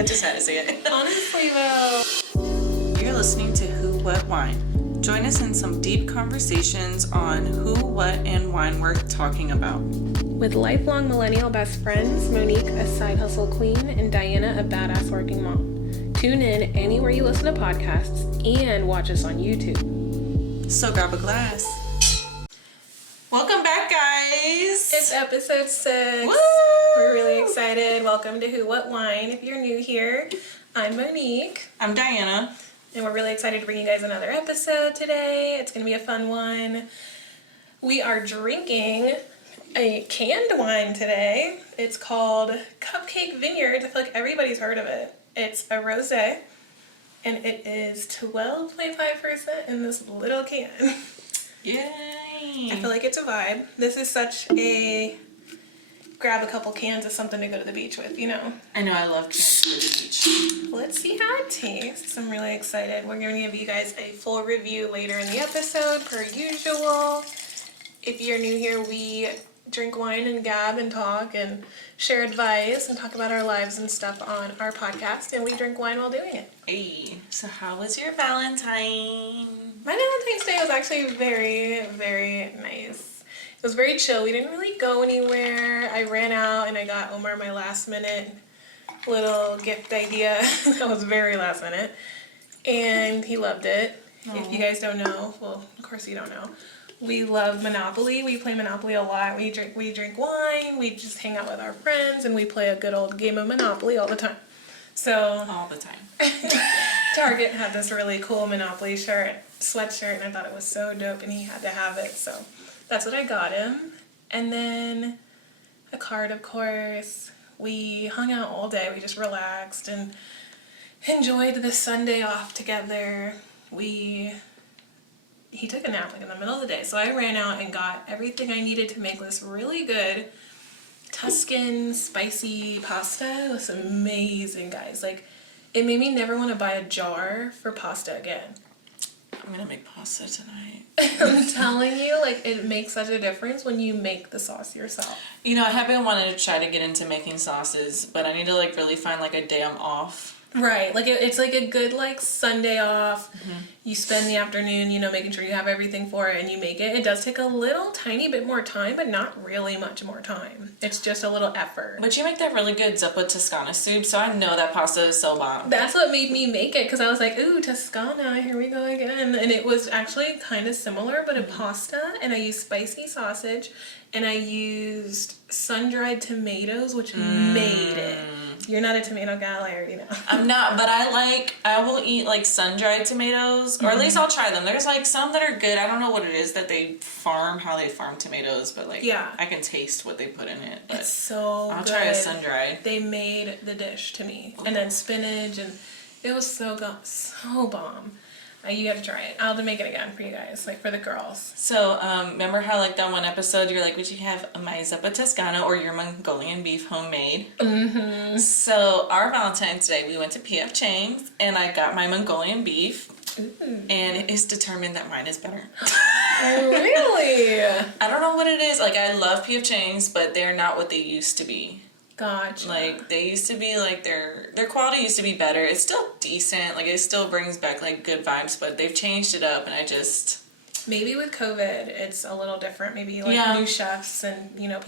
I just had to say it. Honestly, though. You're listening to Who, What, Wine. Join us in some deep conversations on who, what, and wine we're talking about. With lifelong millennial best friends, Monique, a side hustle queen, and Diana, a badass working mom. Tune in anywhere you listen to podcasts and watch us on YouTube. So grab a glass. Welcome back, guys. It's episode 6. Woo! We're really excited. Welcome to Who, What, Wine. If you're new here, I'm Monique. I'm Diana. And we're really excited to bring you guys another episode today. It's going to be a fun one. We are drinking a canned wine today. It's called Cupcake Vineyards. I feel like everybody's heard of it. It's a rosé, and it is 12.5% in this little can. Yay! I feel like it's a vibe. This is such a grab a couple cans of something to go to the beach with, you know? I know, I love cans for the beach. Let's see how it tastes. I'm really excited. We're going to give you guys a full review later in the episode, per usual. If you're new here, we drink wine and gab and talk and share advice and talk about our lives and stuff on our podcast, and we drink wine while doing it. Hey, so how was your Valentine? My Valentine's Day was actually very, very nice. It was very chill. We didn't really go anywhere. I ran out and I got Omar my last minute little gift idea. That was very last minute. And he loved it. Aww. If you guys don't know, well, of course you don't know. We love Monopoly. We play Monopoly a lot. We drink wine. We just hang out with our friends, and we play a good old game of Monopoly all the time. So all the time. Target had this really cool Monopoly sweatshirt, and I thought it was so dope, and he had to have it. So that's what I got him. And then a card, of course. We hung out all day. We just relaxed and enjoyed the Sunday off together. He took a nap like in the middle of the day, so I ran out and got everything I needed to make this really good Tuscan spicy pasta. It was amazing, guys. Like, it made me never want to buy a jar for pasta again. I'm gonna make pasta tonight. I'm telling you, like, it makes such a difference when you make the sauce yourself. You know, I have been wanting to try to get into making sauces, but I need to like really find like a day I'm off. Right, like it's like a good like Sunday off. Mm-hmm. You spend the afternoon, you know, making sure you have everything for it and you make it. It does take a little tiny bit more time, but not really much more time. It's just a little effort. But you make that really good zuppa Toscana soup, so I know that pasta is so bomb. That's what made me make it, because I was like, ooh, Toscana, here we go again. And it was actually kind of similar, but a pasta, and I used spicy sausage, and I used sun-dried tomatoes, which made it. You're not a tomato gal, I already know. I'm not, but I will eat like sun-dried tomatoes, or at least I'll try them. There's like some that are good. I don't know what it is that how they farm tomatoes, but like, yeah, I can taste what they put in it. But it's so I'll good. try a sun-dried. They made the dish to me. Ooh. And then spinach, and it was so bomb. You gotta try it. I'll make it again for you guys, like for the girls. So, remember how like that one episode you're like, would you have my zuppa Toscana or your Mongolian beef homemade? Mm-hmm. So our Valentine's Day, we went to P.F. Chang's and I got my Mongolian beef. Ooh. And it's determined that mine is better. Really? I don't know what it is. Like, I love P.F. Chang's, but they're not what they used to be. Gotcha. Like, they used to be, like, their quality used to be better. It's still decent. Like, it still brings back, like, good vibes, but they've changed it up, and I just... Maybe with COVID, it's a little different. Maybe, like, new chefs and, you know,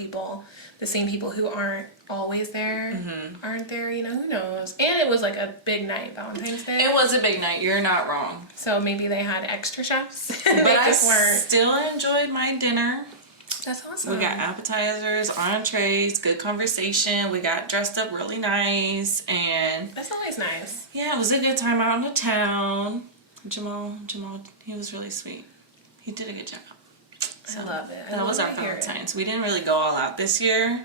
the same people who aren't always there aren't there, you know, who knows. And it was, like, a big night, Valentine's Day. It was a big night. You're not wrong. So maybe they had extra chefs. But I still enjoyed my dinner. That's awesome. We got appetizers, entrees, good conversation. We got dressed up really nice, and that's always nice. Yeah, it was a good time out in the town. Jamal, he was really sweet. He did a good job. So I love it. That was our Valentine's. We didn't really go all out this year,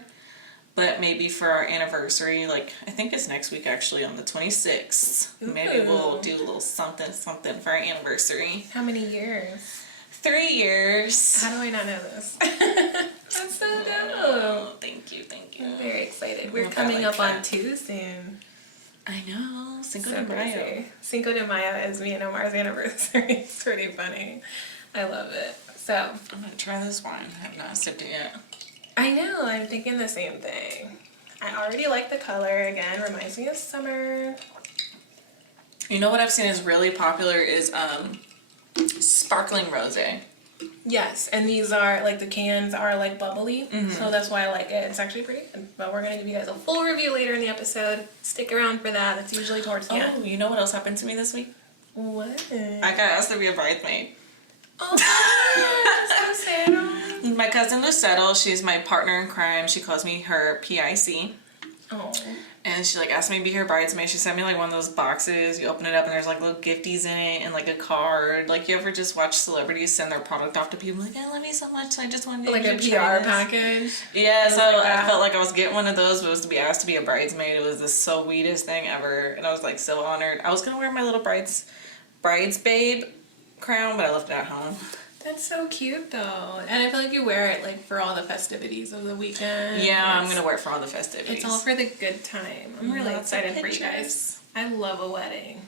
but maybe for our anniversary, like I think it's next week actually on the 26th. Ooh. Maybe we'll do a little something for our anniversary. How many years? 3 years. How do I not know this? That's so dope. Thank you. I'm very excited. We're coming up on 2 soon. I know. Cinco de Mayo. Cinco de Mayo is me and Omar's anniversary. It's pretty funny. I love it. So I'm gonna try this wine. I have not sipped it yet. I know. I'm thinking the same thing. I already like the color. Again, reminds me of summer. You know what I've seen is really popular is sparkling rosé. Yes, and these are, like, the cans are, like, bubbly, so that's why I like it. It's actually pretty good, but we're going to give you guys a full review later in the episode. Stick around for that. That's usually towards the end. Oh, you know what else happened to me this week? What? I got asked to be a bridesmaid. Oh, that's so sad. My cousin Lucetto, she's my partner in crime. She calls me her PIC. Oh. And she like asked me to be her bridesmaid. She sent me like one of those boxes. You open it up and there's like little gifties in it and like a card. Like you ever just watch celebrities send their product off to people like, I love you so much. I just wanted to Like a PR package. Yeah, so like I felt like I was getting one of those, but it was to be asked to be a bridesmaid. It was the sweetest thing ever. And I was like so honored. I was gonna wear my little brides babe crown, but I left it at home. That's so cute though. And I feel like you wear it like for all the festivities of the weekend. Yeah, I'm gonna wear it for all the festivities. It's all for the good time. I'm really excited for you guys. I love a wedding.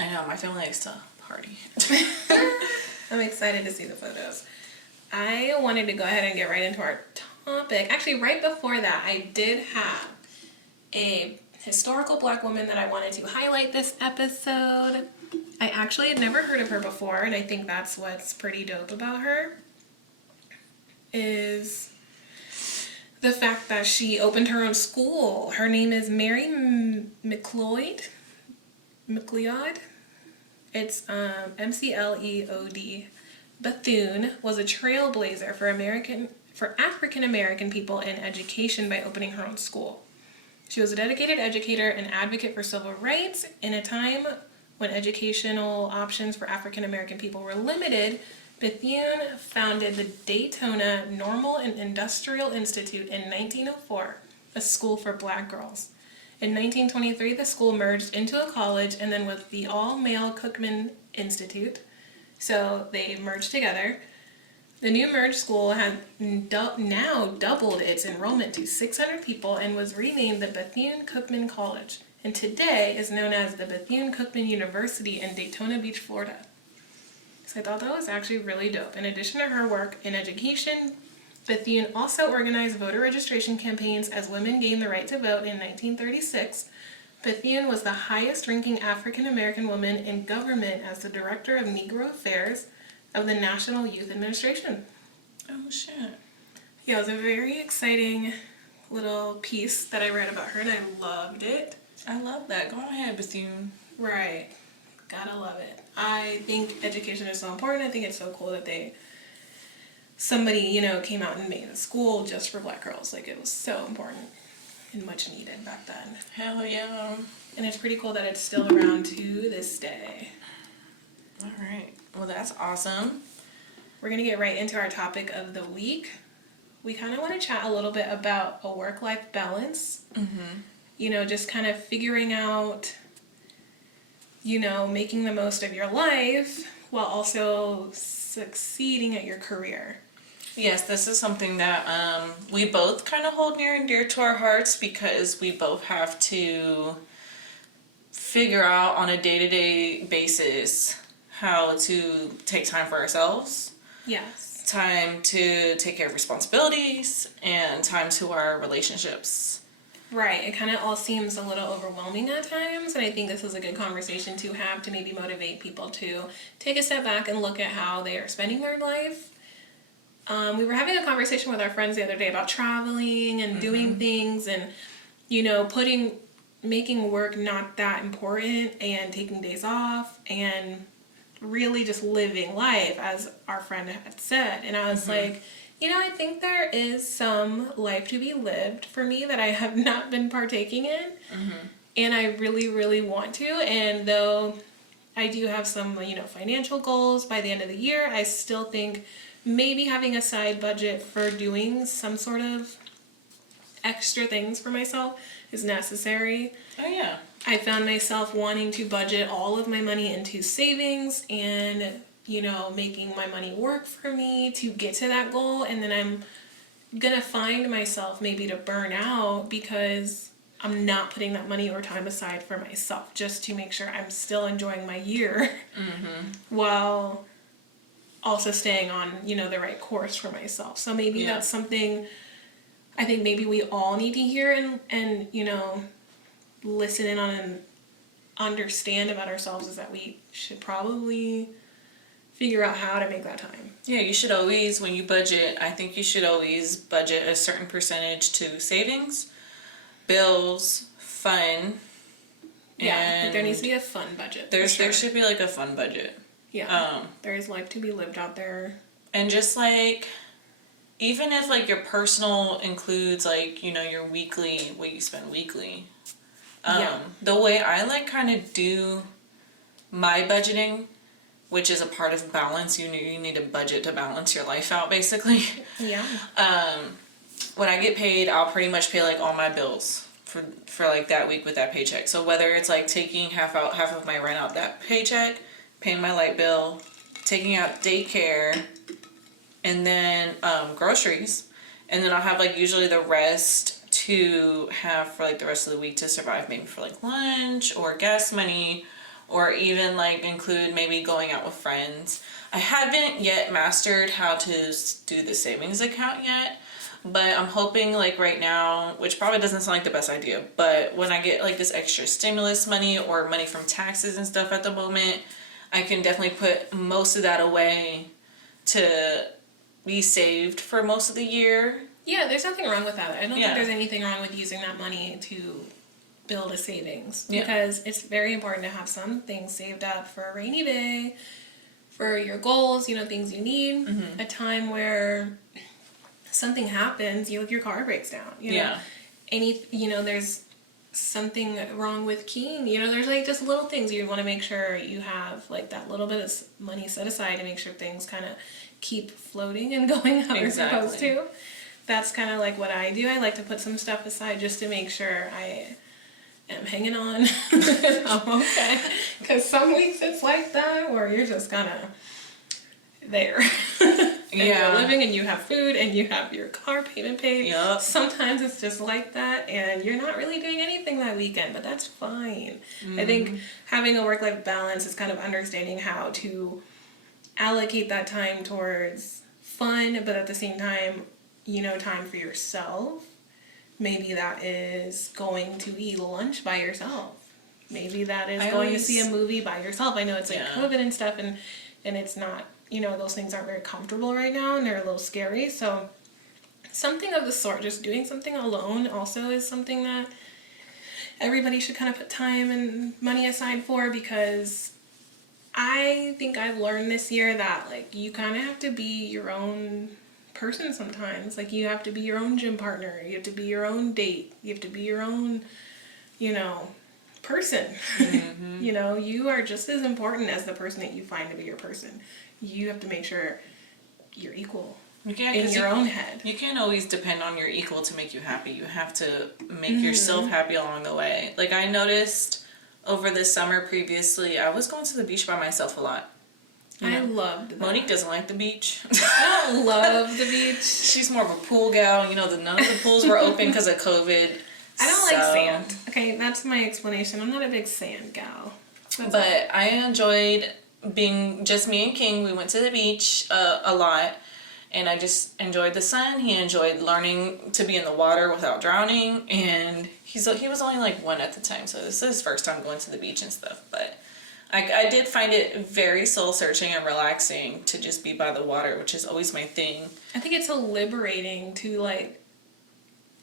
I know, my family likes to party. I'm excited to see the photos. I wanted to go ahead and get right into our topic. Actually, right before that, I did have a historical Black woman that I wanted to highlight this episode. I actually had never heard of her before, and I think that's what's pretty dope about her, is the fact that she opened her own school. Her name is Mary McLeod. It's McLeod. Bethune was a trailblazer for African American people in education by opening her own school. She was a dedicated educator and advocate for civil rights in a time when educational options for African American people were limited. Bethune founded the Daytona Normal and Industrial Institute in 1904, a school for Black girls. In 1923, the school merged into a college and then with the all-male Cookman Institute. So they merged together. The new merged school had now doubled its enrollment to 600 people and was renamed the Bethune-Cookman College, and today is known as the Bethune-Cookman University in Daytona Beach, Florida. So I thought that was actually really dope. In addition to her work in education, Bethune also organized voter registration campaigns as women gained the right to vote in 1936. Bethune was the highest-ranking African-American woman in government as the Director of Negro Affairs of the National Youth Administration. Oh, shit. Yeah, it was a very exciting little piece that I read about her, and I loved it. I love that. Go ahead, Bethune. Right. Gotta love it. I think education is so important. I think it's so cool that somebody, came out and made a school just for Black girls. Like, it was so important and much needed back then. Hell yeah. And it's pretty cool that it's still around to this day. All right. Well, that's awesome. We're going to get right into our topic of the week. We kind of want to chat a little bit about a work-life balance. Mm-hmm. Just kind of figuring out, making the most of your life while also succeeding at your career. Yes, this is something that we both kind of hold near and dear to our hearts because we both have to figure out on a day-to-day basis how to take time for ourselves. Yes. Time to take care of responsibilities and time to our relationships. Right. It kind of all seems a little overwhelming at times, and I think this is a good conversation to have to maybe motivate people to take a step back and look at how they are spending their life. We were having a conversation with our friends the other day about traveling and doing things and, making work not that important and taking days off and really just living life, as our friend had said. And I was like, I think there is some life to be lived for me that I have not been partaking in. And I really, really want to. And though I do have some, financial goals by the end of the year, I still think maybe having a side budget for doing some sort of extra things for myself is necessary. Oh, yeah. I found myself wanting to budget all of my money into savings and, making my money work for me to get to that goal. And then I'm going to find myself maybe to burn out because I'm not putting that money or time aside for myself just to make sure I'm still enjoying my year while also staying on, the right course for myself. So maybe that's something I think maybe we all need to hear and you know, listen in on and understand about ourselves is that we should probably figure out how to make that time. Yeah, you should always, when you budget, I think you should always budget a certain percentage to savings, bills, fun. Yeah, and there needs to be a fun budget. There should be like a fun budget. Yeah, there is life to be lived out there. And just like, even if like your personal includes like, you know, your weekly, what you spend weekly. The way I like kind of do my budgeting, which is a part of balance, you need a budget to balance your life out basically. Yeah. When I get paid, I'll pretty much pay like all my bills for like that week with that paycheck. So whether it's like taking half of my rent out that paycheck, paying my light bill, taking out daycare, and then groceries, and then I'll have like usually the rest to have for like the rest of the week to survive, maybe for like lunch or gas money, or even like include maybe going out with friends. I haven't yet mastered how to do the savings account yet, but I'm hoping like right now, which probably doesn't sound like the best idea, but when I get like this extra stimulus money or money from taxes and stuff at the moment, I can definitely put most of that away to be saved for most of the year. Yeah, there's nothing wrong with that. I don't think there's anything wrong with using that money to build a savings, because it's very important to have some things saved up for a rainy day, for your goals, you know, things you need, a time where something happens, your car breaks down, you know, there's something wrong with keying, you know, there's like just little things you want to make sure you have like that little bit of money set aside to make sure things kind of keep floating and going how they're supposed to. That's kind of like what I do. I like to put some stuff aside just to make sure I am hanging on. I'm okay. Because some weeks it's like that where you're just kind of there. And you're living and you have food and you have your car payment paid. Yep. Sometimes it's just like that and you're not really doing anything that weekend, but that's fine. I think having a work-life balance is kind of understanding how to allocate that time towards fun, but at the same time, you know, time for yourself. Maybe that is going to eat lunch by yourself. Maybe that is going to see a movie by yourself. I know it's like COVID and stuff, and it's not, you know, those things aren't very comfortable right now, and they're a little scary. So something of the sort, just doing something alone also is something that everybody should kind of put time and money aside for, because I think I've learned this year that like you kind of have to be your own person sometimes. Like you have to be your own gym partner, you have to be your own date, you have to be your own, you know, person. You know, you are just as important as the person that you find to be your person. You have to make sure you're equal in your own head. You can't always depend on your equal to make you happy. You have to make yourself happy along the way. Like I noticed over the summer previously, I was going to the beach by myself a lot. You know, I loved that. Monique doesn't like the beach. I love the beach. She's more of a pool gal. You know, none of the pools were open because of COVID. I don't like sand. Okay, that's my explanation. I'm not a big sand gal. But I enjoyed being just me and King. We went to the beach a lot. And I just enjoyed the sun. He enjoyed learning to be in the water without drowning. And he was only like 1 at the time. So this is his first time going to the beach and stuff. But I did find it very soul-searching and relaxing to just be by the water, which is always my thing. I think it's so liberating to like,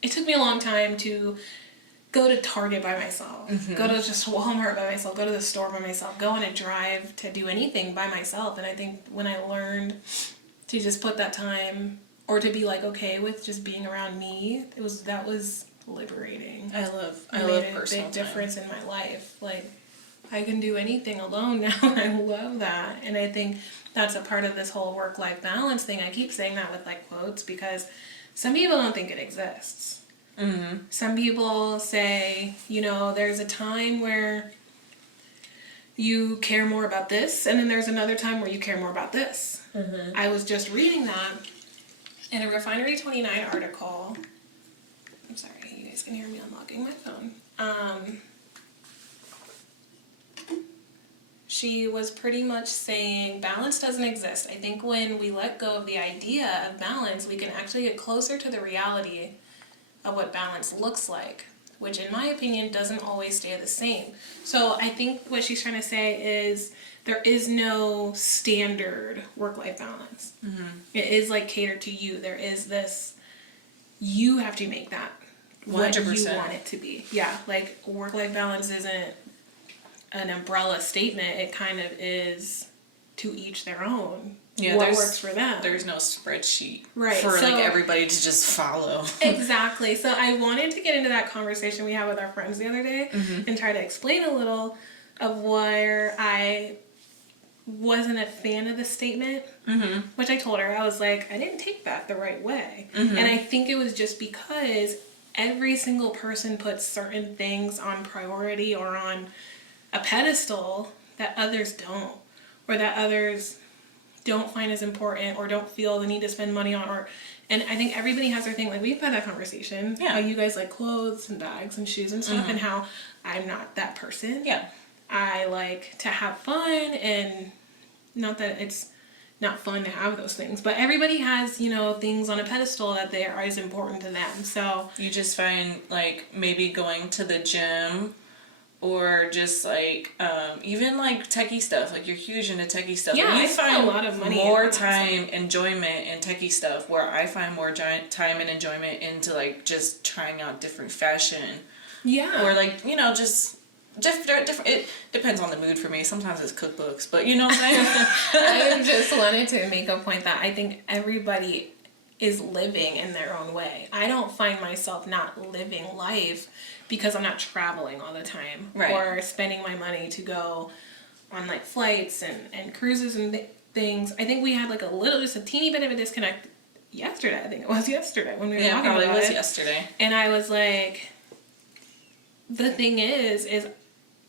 it took me a long time to go to Target by myself, go to just Walmart by myself, go to the store by myself, go on a drive to do anything by myself. And I think when I learned to just put that time, or to be like okay with just being around me, that was liberating. I love personal time. It made a big difference in my life. Like, I can do anything alone now, and I love that. And I think that's a part of this whole work-life balance thing. I keep saying that with like quotes because some people don't think it exists. Some people say, you know, there's a time where you care more about this, and then there's another time where you care more about this. I was just reading that in a Refinery 29 article. I'm sorry, you guys can hear me unlocking my phone. She was pretty much saying balance doesn't exist. I think when we let go of the idea of balance, we can actually get closer to the reality of what balance looks like, which in my opinion doesn't always stay the same. So I think what she's trying to say is there is no standard work-life balance. Mm-hmm. It is like catered to you. There is this, you have to make that 100%. What you want it to be. Yeah, like work-life balance isn't an umbrella statement. It kind of is to each their own. Yeah, what works for them. There's no spreadsheet for like everybody to just follow. Exactly. So I wanted to get into that conversation we had with our friends the other day and try to explain a little of where I wasn't a fan of the statement, which I told her. I was like, I didn't take that the right way. And I think it was just because every single person puts certain things on priority or on a pedestal that others don't, or that others don't find as important or don't feel the need to spend money on, and I think everybody has their thing. Like, we've had that conversation. Yeah. How you guys like clothes and bags and shoes and stuff, and how I'm not that person. Yeah. I like to have fun, and not that it's not fun to have those things, but everybody has, things on a pedestal that they are as important to them. So you just find, like, maybe going to the gym, or just like even like techie stuff, like you're huge into techie stuff. Yeah, you find a lot of money more time, enjoyment in techie stuff, where I find more time and enjoyment into like just trying out different fashion. Yeah. Or like, just different. It depends on the mood for me. Sometimes it's cookbooks, but you know what I'm saying? I just wanted to make a point that I think everybody is living in their own way. I don't find myself not living life because I'm not traveling all the time, or spending my money to go on like flights and cruises and things. I think we had like just a teeny bit of a disconnect yesterday. I think it was yesterday when we were talking about it. Yeah, probably was yesterday. And I was like, the thing is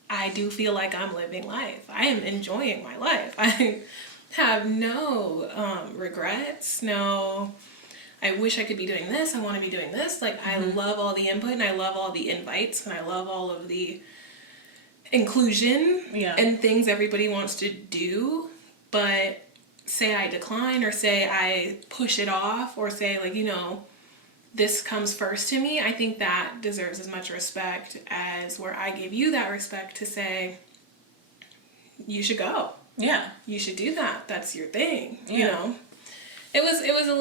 I do feel like I'm living life. I am enjoying my life. I have no regrets, no, I wish I could be doing this, I want to be doing this. Like, I love all the input, and I love all the invites, and I love all of the inclusion and things everybody wants to do. But say I decline, or say I push it off, or say, like, this comes first to me, I think that deserves as much respect as where I gave you that respect to say, you should go. Yeah. You should do that. That's your thing. Yeah. It was a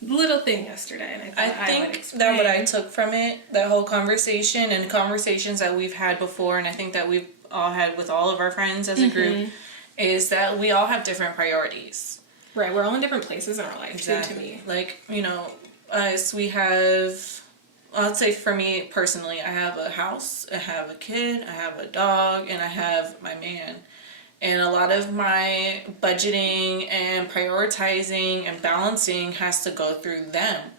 little thing yesterday, and I think that what I took from it, that whole conversation, and conversations that we've had before, and I think that we've all had with all of our friends as a group, is that we all have different priorities. Right, we're all in different places in our life, too, to me. Like, us, we have, I'd say for me personally, I have a house, I have a kid, I have a dog, and I have my man. And a lot of my budgeting and prioritizing and balancing has to go through them.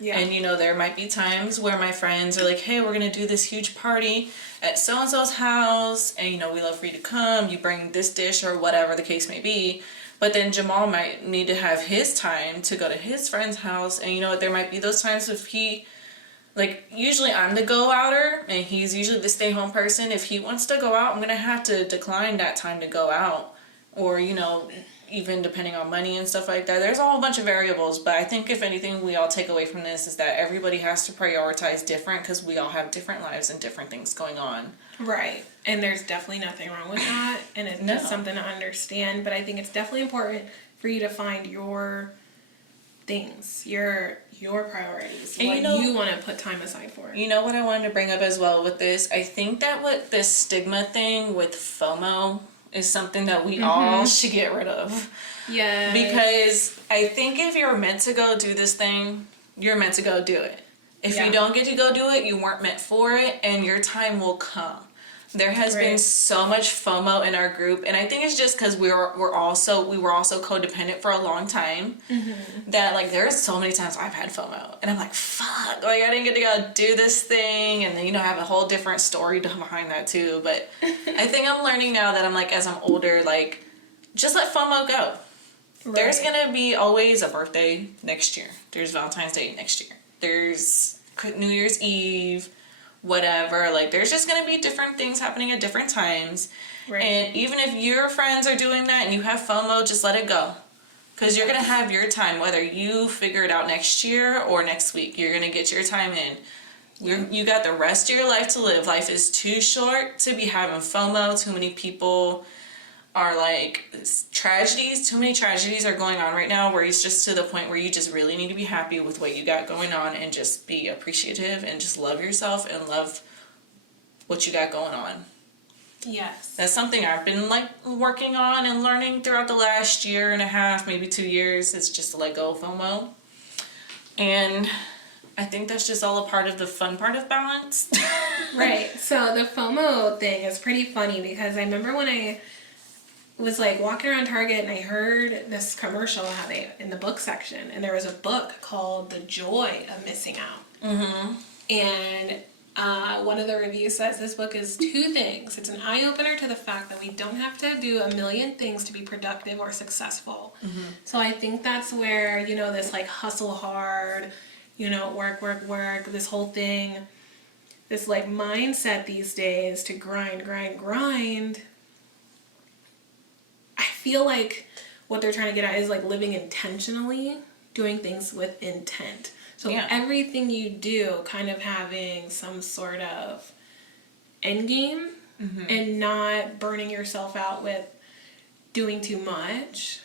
Yeah. And, there might be times where my friends are like, hey, we're going to do this huge party at so-and-so's house. And, we love for you to come. You bring this dish or whatever the case may be. But then Jamal might need to have his time to go to his friend's house. And, there might be those times if he... Like, usually I'm the go-outer, and he's usually the stay-home person. If he wants to go out, I'm going to have to decline that time to go out. Or, even depending on money and stuff like that. There's a whole bunch of variables, but I think if anything we all take away from this is that everybody has to prioritize different, because we all have different lives and different things going on. Right. And there's definitely nothing wrong with that, and it's just something to understand. But I think it's definitely important for you to find your things, your priorities, and what you want to put time aside for. You know what I wanted to bring up as well with this? I think that with this stigma thing with FOMO is something that we all should get rid of. Yeah. Because I think if you're meant to go do this thing, you're meant to go do it. If you don't get to go do it, you weren't meant for it, and your time will come. There has been so much FOMO in our group, and I think it's just because we were also codependent for a long time, that like there's so many times I've had FOMO, and I'm like, fuck, like I didn't get to go do this thing, and then I have a whole different story behind that too. But I think I'm learning now that I'm like, as I'm older, like just let FOMO go. Right. There's gonna be always a birthday next year. There's Valentine's Day next year. There's New Year's Eve. Whatever, like there's just gonna be different things happening at different times. Right. And even if your friends are doing that and you have FOMO, just let it go. Because you're going to have your time, whether you figure it out next year or next week. You're going to get your time in. You got the rest of your life to live. Life is too short to be having FOMO. Too many people are like, tragedies. Too many tragedies are going on right now where it's just to the point where you just really need to be happy with what you got going on and just be appreciative and just love yourself and love what you got going on. Yes. That's something I've been like working on and learning throughout the last year and a half, maybe 2 years. It's just to let go of FOMO. And I think that's just all a part of the fun part of balance. Right. So the FOMO thing is pretty funny because I remember when I was like walking around Target and I heard this commercial how they in the book section, and there was a book called The Joy of Missing Out. Mm-hmm. And one of the reviews says this book is 2 things. It's an eye-opener to the fact that we don't have to do a million things to be productive or successful. Mm-hmm. So I think that's where, this like hustle hard, work, this whole thing, this like mindset these days to grind. I feel like what they're trying to get at is like living intentionally, doing things with intent. So everything you do kind of having some sort of end game, mm-hmm. and not burning yourself out with doing too much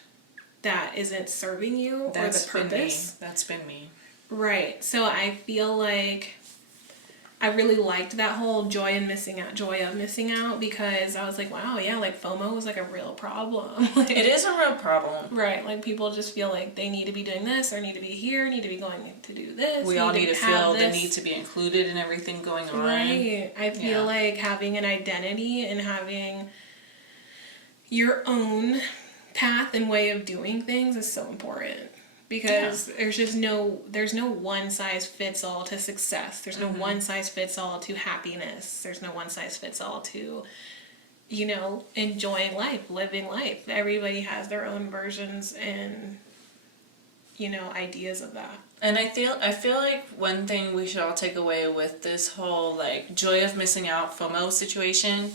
that isn't serving you or the purpose. That's been me. Right. So I feel like I really liked that whole joy of missing out because I was like, wow, yeah, like FOMO is like a real problem. Like, it is a real problem. Right. Like people just feel like they need to be doing this or need to be here, need to be going to do this. We all need to feel the need to be included in everything going on. Right. I feel like having an identity and having your own path and way of doing things is so important. Because there's no one size fits all to success. There's no mm-hmm. one size fits all to happiness. There's no one size fits all to, enjoying life, living life. Everybody has their own versions and, ideas of that. And I feel like one thing we should all take away with this whole like joy of missing out FOMO situation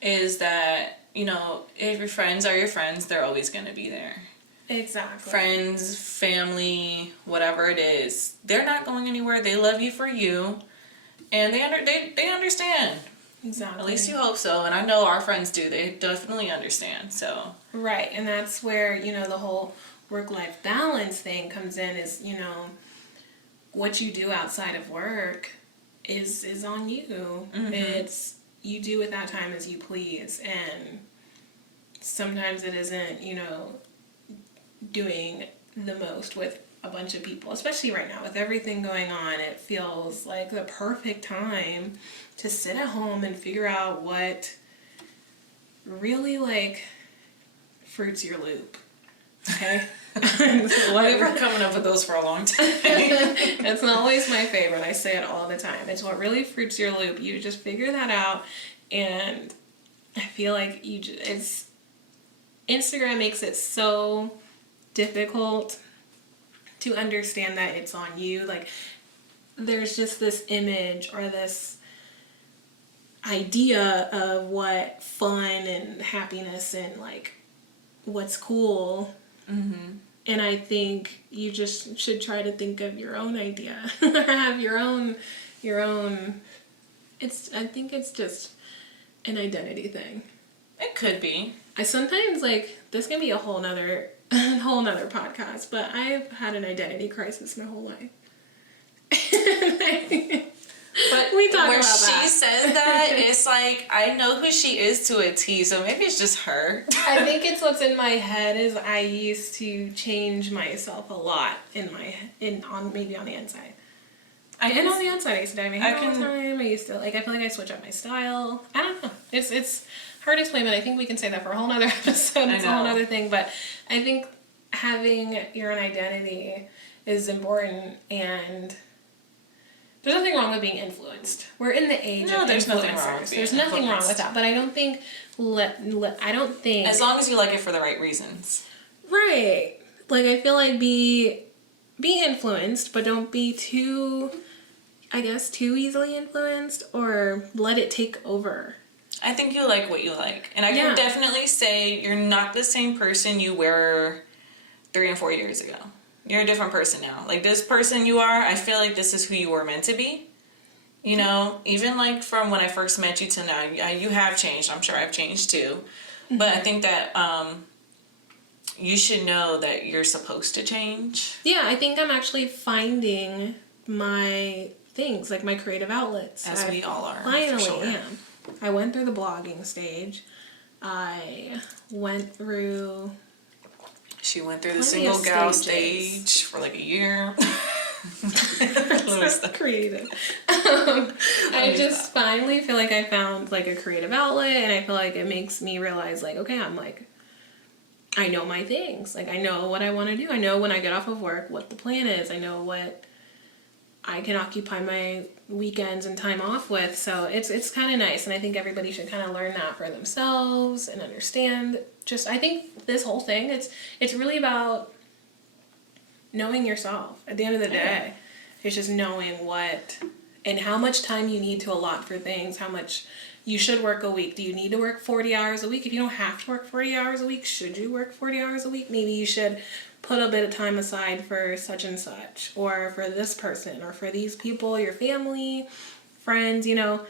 is that, if your friends are your friends, they're always going to be there. Exactly. Friends, family, whatever it is, they're not going anywhere. They love you for you, and they understand. Exactly. At least you hope so, and I know our friends do. They definitely understand. So right, and that's where the whole work-life balance thing comes in. Is what you do outside of work is on you. Mm-hmm. It's you do with that time as you please, and sometimes it isn't. Doing the most with a bunch of people, especially right now with everything going on. It feels like the perfect time to sit at home and figure out what really like fruits your loop. Okay. We've been coming up with those for a long time. It's not always my favorite. I say it all the time. It's what really fruits your loop. You just figure that out, and I feel like Instagram makes it so difficult to understand that it's on you. Like there's just this image or this idea of what fun and happiness and like what's cool. Mm-hmm. And I think you just should try to think of your own idea. Have your own I think it's just an identity thing. It could be. I sometimes this can be a whole nother podcast, but I've had an identity crisis my whole life. But we talk about that. She says that, it's like, I know who she is to a T, so maybe it's just her. I think it's what's in my head is I used to change myself a lot maybe on the inside. And on the outside, I used to dye my hair all the time. I used to, I feel like I switch up my style. I don't know. It's hard to explain, but I think we can say that for a whole nother episode. It's a whole nother thing. But I think having your own identity is important, and there's nothing wrong with being influenced. We're in the age of there's influencers. Nothing wrong with there's nothing wrong with that. But I don't think I don't think as long as you like it for the right reasons. Right. I feel like be influenced, but don't be too easily influenced or let it take over. I think you like what you like. And I can definitely say you're not the same person you were 3 and 4 years ago. You're a different person now. Like, this person you are, I feel like this is who you were meant to be. You know, even like from when I first met you to now, you have changed. I'm sure I've changed too. But I think that you should know that you're supposed to change. Yeah, I think I'm actually finding my things, like my creative outlets. As we all are. Finally for sure. am. I went through the blogging stage. I went through... She went through the single gal stage for like a year. That's not creative. I just finally feel like I found like a creative outlet, and I feel like it makes me realize like, okay, I'm like, I know my things. Like, I know what I want to do. I know when I get off of work what the plan is. I know what I can occupy my weekends and time off with. So it's kind of nice, and I think everybody should kind of learn that for themselves and understand. Just, I think this whole thing, it's really about knowing yourself at the end of the day. It's just knowing what and how much time you need to allot for things, how much you should work a week. Do you need to work 40 hours a week? If you don't have to work 40 hours a week, should you work 40 hours a week? Maybe you should put a bit of time aside for such and such, or for this person, or for these people, your family, friends, you know.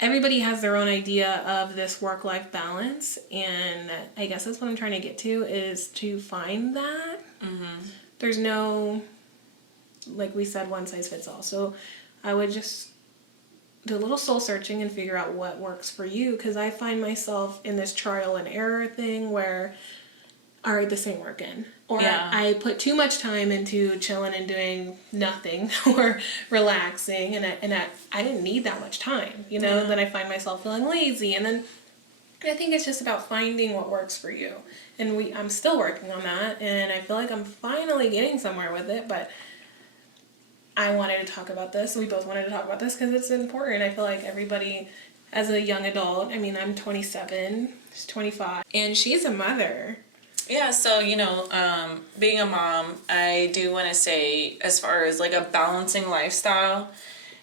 Everybody has their own idea of this work-life balance, and I guess that's what I'm trying to get to, is to find that. There's no, like we said, one size fits all. So I would just do a little soul searching and figure out what works for you, because I find myself in this trial and error thing where, all right, this ain't working. Or I put too much time into chilling and doing nothing or relaxing, and I didn't need that much time, you know. Then I find myself feeling lazy, and then I think it's just about finding what works for you. And I'm still working on that, and I feel like I'm finally getting somewhere with it, but I wanted to talk about this. We both wanted to talk about this because it's important. I feel like everybody, as a young adult, I mean, I'm 27, she's 25, and she's a mother. Yeah, so, you know, being a mom, I do want to say, as far as like a balancing lifestyle,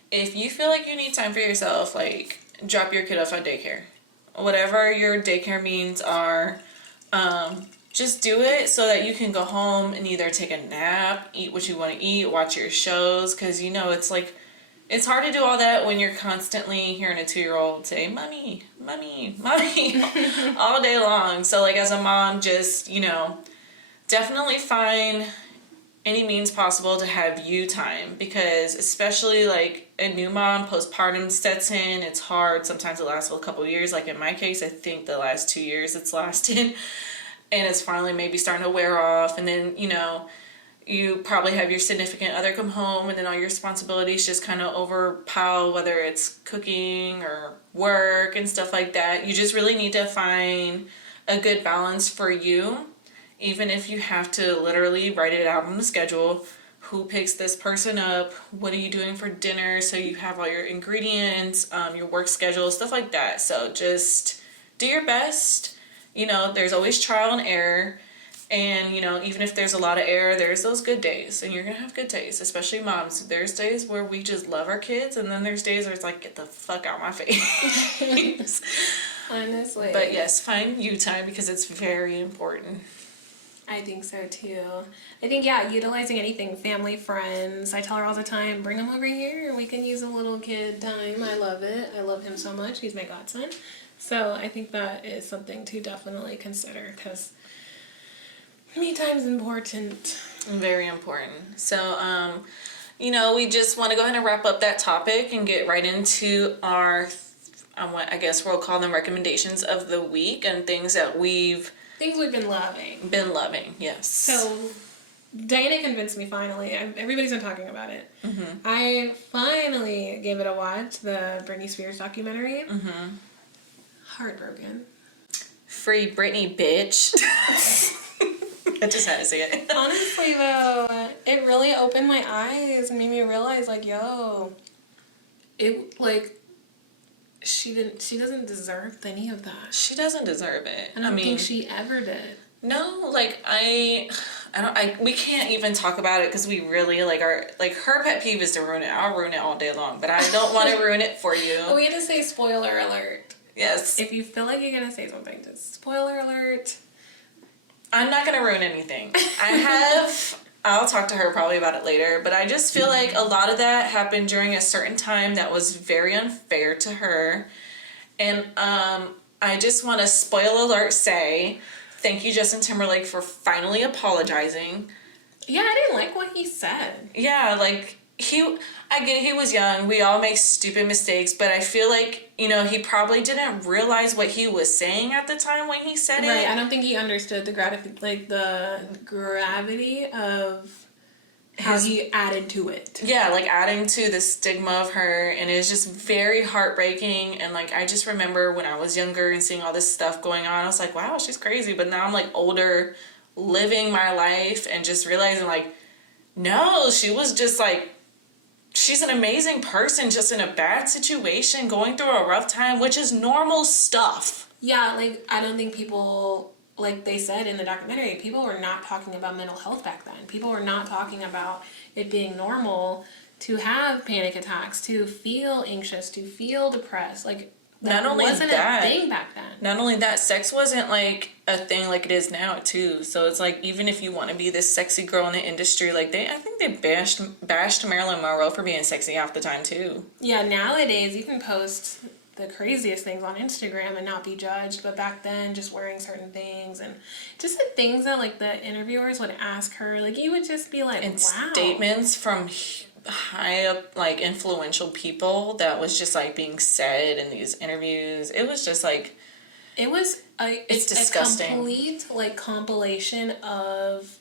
if you feel like you need time for yourself, like, drop your kid off at daycare. Whatever your daycare means are, just do it so that you can go home and either take a nap, eat what you want to eat, watch your shows, because, you know, it's like, it's hard to do all that when you're constantly hearing a 2-year-old say, mommy, mommy, mommy, all day long. So, like, as a mom, just, you know, definitely find any means possible to have you time, because especially, like, a new mom, postpartum sets in, it's hard. Sometimes it lasts for a couple of years. Like, in my case, I think the last 2 years it's lasted, and it's finally maybe starting to wear off, and then, you know, you probably have your significant other come home, and then all your responsibilities just kind of overpile, whether it's cooking or work and stuff like that. You just really need to find a good balance for you, even if you have to literally write it out on the schedule. Who picks this person up? What are you doing for dinner? So you have all your ingredients, your work schedule, stuff like that. So just do your best. You know, there's always trial and error. And, you know, even if there's a lot of error, there's those good days. And you're going to have good days, especially moms. There's days where we just love our kids. And then there's days where it's like, get the fuck out my face. Honestly. But yes, find you time, because it's very important. I think so too. I think, yeah, utilizing anything, family, friends. I tell her all the time, bring him over here and we can use a little kid time. I love it. I love him so much. He's my godson. So I think that is something to definitely consider, because me time's important. Very important. So, you know, we just want to go ahead and wrap up that topic and get right into our, I guess we'll call them recommendations of the week, and things we've been loving. Yes. So, Diana convinced me finally. Everybody's been talking about it. I finally gave it a watch, the Britney Spears documentary. Heartbroken. Free Britney, bitch. I just had to say it. Honestly, though, it really opened my eyes and made me realize, like, yo, she doesn't deserve any of that. She doesn't deserve it. I don't think she ever did. No, like, we can't even talk about it, because we really, like, her pet peeve is to ruin it. I'll ruin it all day long, but I don't want to ruin it for you. We had to say spoiler alert. Yes. If you feel like you're going to say something, just spoiler alert. I'm not going to ruin anything. I'll talk to her probably about it later, but I just feel like a lot of that happened during a certain time that was very unfair to her. And I just want to, spoiler alert, say thank you, Justin Timberlake, for finally apologizing. Yeah, I didn't like what he said. Yeah, like, I get it, he was young. We all make stupid mistakes, but I feel like, you know, he probably didn't realize what he was saying at the time when he said it. Right, I don't think he understood the gravity of how he added to it. Yeah, like adding to the stigma of her, and it was just very heartbreaking. And like, I just remember when I was younger and seeing all this stuff going on, I was like, wow, she's crazy. But now I'm like older, living my life, and just realizing like, no, she was just like, she's an amazing person, just in a bad situation, going through a rough time, which is normal stuff. Yeah, like, I don't think people, like they said in the documentary, people were not talking about mental health back then. People were not talking about it being normal to have panic attacks, to feel anxious, to feel depressed. Like, that wasn't a thing back then. Not only that, sex wasn't like a thing like it is now too. So it's like, even if you want to be this sexy girl in the industry, like I think they bashed Marilyn Monroe for being sexy half the time too. Yeah, nowadays you can post the craziest things on Instagram and not be judged, but back then, just wearing certain things and just the things that like the interviewers would ask her, like you would just be like, and wow. Statements from high up, like, influential people that was just like being said in these interviews. It was just like, it's disgusting. A complete like compilation of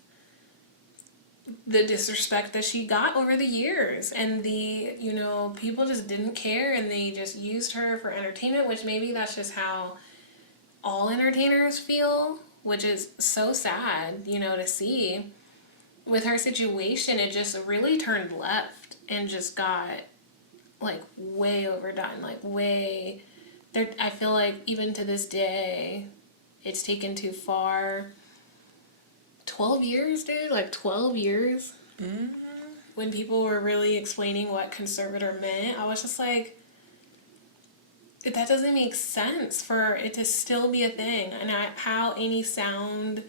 the disrespect that she got over the years, and the, you know, people just didn't care and they just used her for entertainment, which maybe that's just how all entertainers feel, which is so sad, you know, to see. With her situation, it just really turned left and just got like way overdone, like way there. I feel like even to this day it's taken too far. 12 years, dude, like 12 years. Mm-hmm. When people were really explaining what conservator meant, I was just like, that doesn't make sense for it to still be a thing. And how any sound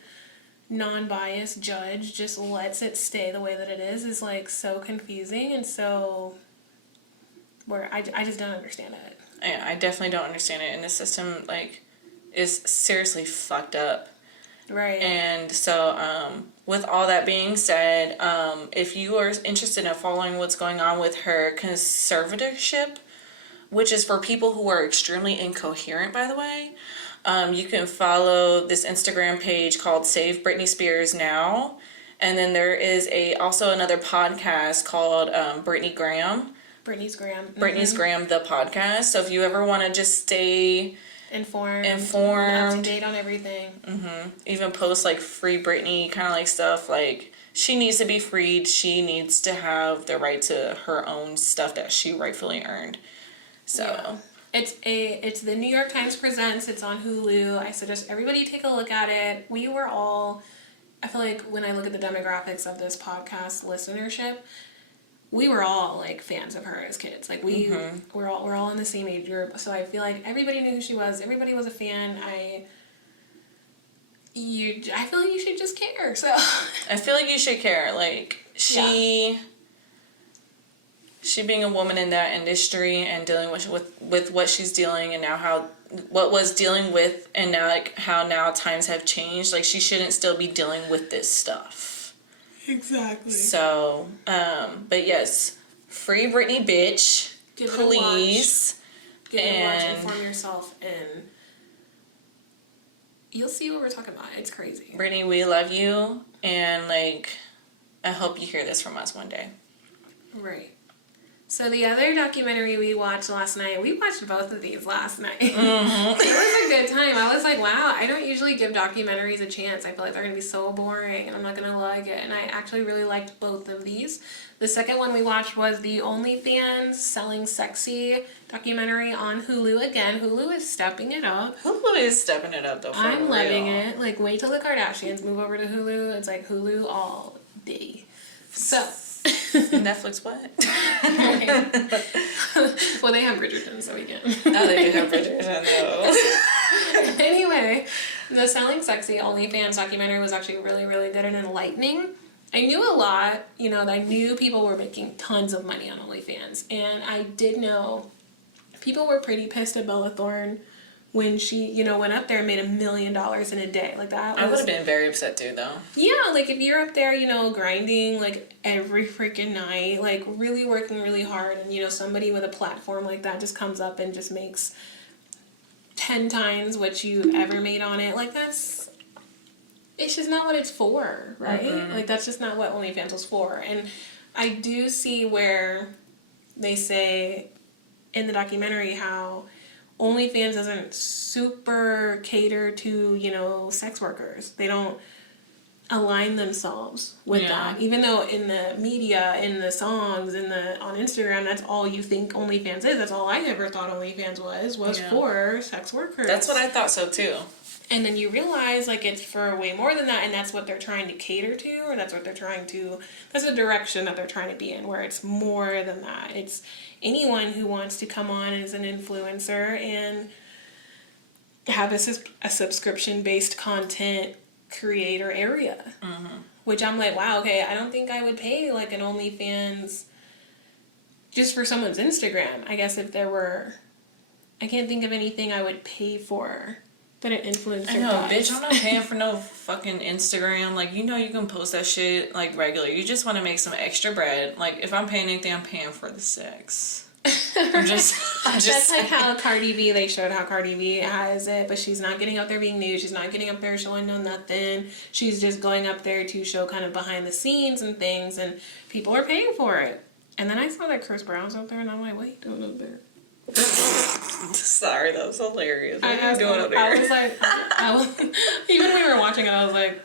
non-biased judge just lets it stay the way that it is like so confusing, and so where I just don't understand it. Yeah, I definitely don't understand it, and the system like is seriously fucked up. Right. And so with all that being said, if you are interested in following what's going on with her conservatorship, which is for people who are extremely incoherent, by the way, you can follow this Instagram page called Save Britney Spears Now. And then there is also another podcast called Britney Graham. Britney's Graham. Mm-hmm. Britney's Graham, the podcast. So if you ever want to just stay informed, up to date on everything. Mm-hmm. Even post like free Britney kind of like stuff. Like, she needs to be freed. She needs to have the right to her own stuff that she rightfully earned. So... Yeah. It's the New York Times Presents. It's on Hulu. I suggest everybody take a look at it. I feel like when I look at the demographics of this podcast listenership, we were all like fans of her as kids. Like we're all in the same age group. So I feel like everybody knew who she was. Everybody was a fan. I feel like you should just care. So I feel like you should care. Like she being a woman in that industry and dealing with what she's dealing, and now what was dealing with, and now like how now times have changed. Like, she shouldn't still be dealing with this stuff. Exactly. So, but yes, free Britney, bitch. Give please. Give it a watch. Inform yourself, and you'll see what we're talking about. It's crazy. Britney, we love you, and like, I hope you hear this from us one day. Right. So the other documentary we watched last night, we watched both of these last night. Mm-hmm. It was a good time. I was like, wow, I don't usually give documentaries a chance. I feel like they're going to be so boring and I'm not going to like it. And I actually really liked both of these. The second one we watched was the OnlyFans Selling Sexy documentary on Hulu. Again, Hulu is stepping it up. Hulu is stepping it up, though, for I'm real. loving it. Like, wait till the Kardashians move over to Hulu. It's like Hulu all day. So... Netflix what? Well, they have Bridgerton, so we can. Oh, they do have Bridgerton, though. Anyway, The Selling Sexy OnlyFans documentary was actually really, really good and enlightening. I knew a lot, you know, I knew people were making tons of money on OnlyFans. And I did know people were pretty pissed at Bella Thorne when she, you know, went up there and made $1 million in a day. Like that was, I would have been very upset too, though. Yeah, like if you're up there, you know, grinding like every freaking night, like really working really hard, and you know, somebody with a platform like that just comes up and just makes 10 times what you ever made on it. Like it's just not what it's for, right? Mm-hmm. Like that's just not what OnlyFans was for. And I do see where they say in the documentary how OnlyFans doesn't super cater to, you know, sex workers. They don't align themselves with that. Even though in the media, in the songs, on Instagram, that's all you think OnlyFans is. That's all I ever thought OnlyFans was for sex workers. That's what I thought so too. And then you realize like it's for way more than that, and that's what they're trying to cater to, or that's the direction that they're trying to be in, where it's more than that. It's anyone who wants to come on as an influencer and have a subscription-based content creator area. Mm-hmm. Which I'm like, wow, okay, I don't think I would pay like an OnlyFans just for someone's Instagram. I guess if there were, I can't think of anything I would pay for that an influencer I know, does. bitch, I'm not paying for no fucking Instagram. Like, you know you can post that shit, like, regular. You just want to make some extra bread. Like, if I'm paying anything, I'm paying for the sex. I'm just That's like how Cardi B, they showed how Cardi B has it, but she's not getting up there being nude. She's not getting up there showing no nothing. She's just going up there to show kind of behind the scenes and things, and people are paying for it. And then I saw that Chris Brown's up there, and I'm like, what are you doing up there? Sorry, that was hilarious. What are you doing up there? I was like, even when we were watching it, I was like,